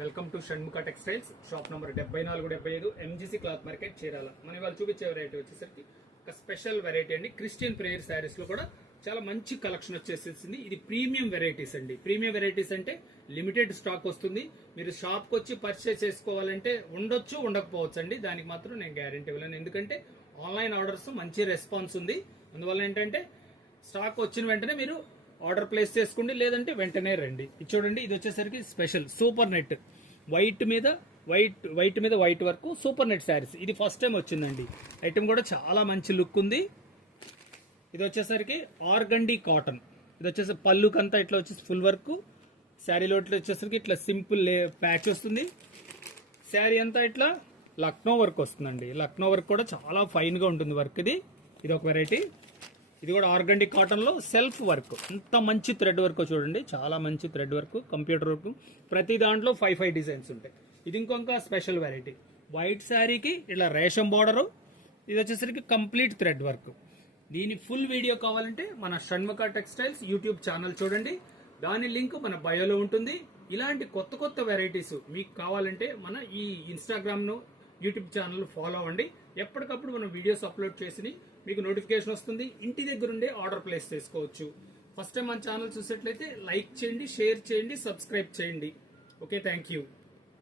Welcome to Shanmukha textiles shop number 7475 MGC cloth market Chirala. మనం ఇవాళ చూపించే వెరైటీ వచ్చేసరికి ఒక స్పెషల్ వెరైటీ అండి. క్రిస్టియన్ ప్రేయర్ శారీస్ లో కూడా చాలా మంచి కలెక్షన్ వచ్చేసేసింది. ఇది ప్రీమియం వెరైటీస్ అండి. ప్రీమియం వెరైటీస్ అంటే లిమిటెడ్ స్టాక్ వస్తుంది. మీరు షాప్ కి వచ్చి పర్చేస్ చేసుకోవాలంటే ఉండొచ్చు, ఉండకపోవచ్చు అండి. దానికి మాత్రం నేను గ్యారెంటీ ఇవ్వలేను, ఎందుకంటే ఆన్లైన్ ఆర్డర్స్ మంచి రెస్పాన్స్ ఉంది. అందువల్ల ఏంటంటే స్టాక్ వచ్చిన వెంటనే మీరు ఆర్డర్ ప్లేస్ చేసుకోండి, లేదంటే వెంటనే రండి. ఇది చూడండి, ఇది వచ్చేసరికి స్పెషల్ సూపర్ నెట్ వైట్ మీద వైట్ వరకు సూపర్ నెట్ శారీస్. ఇది ఫస్ట్ టైం వచ్చిందండి. ఐటమ్ కూడా చాలా మంచి లుక్ ఉంది. ఇది వచ్చేసరికి ఆర్గండి కాటన్. ఇది వచ్చేసి పళ్ళుకంతా ఇట్లా వచ్చేసి ఫుల్ వర్క్. శారీలో ఇట్లా వచ్చేసరికి ఇట్లా సింపుల్ ప్యాచ్ వస్తుంది. శారీ అంతా ఇట్లా లక్నో వర్క్ వస్తుందండి. లక్నో వర్క్ కూడా చాలా ఫైన్ గా ఉంటుంది వర్క్. ఇది ఒక వెరైటీ. ఇది కూడా ఆర్గండి కాటన్ లో సెల్ఫ్ వర్క్. ఎంత మంచి థ్రెడ్ వర్క్ చూడండి, చాలా మంచి థ్రెడ్ వర్క్, కంప్యూటర్ వర్క్. ప్రతి దాంట్లో 5 డిజైన్స్ ఉంటాయి. ఇది ఇంకొక స్పెషల్ వెరైటీ. వైట్ శారీకి ఇట్లా రేషం బార్డర్. ఇది వచ్చేసరికి కంప్లీట్ థ్రెడ్ వర్క్. దీని ఫుల్ వీడియో కావాలంటే మన షణ్ముఖ టెక్స్టైల్స్ యూట్యూబ్ ఛానల్ చూడండి, దాని లింక్ మన బయోలో ఉంటుంది. ఇలాంటి కొత్త వెరైటీస్ మీకు కావాలంటే మన ఈ ఇన్స్టాగ్రామ్ ను యూట్యూబ్ ఛానల్ ఫాలో అవ్వండి. ఎప్పటికప్పుడు మనం వీడియోస్ అప్లోడ్ చేసి మీకు నోటిఫికేషన్ వస్తుంది. ఇంటి దగ్గరుండే ఆర్డర్ ప్లేస్ చేసుకోవచ్చు. ఫస్ట్ టైం మన ఛానల్ చూసేట్లయితే లైక్ చేయండి, షేర్ చేయండి, సబ్స్క్రైబ్ చేయండి. Okay, thank you.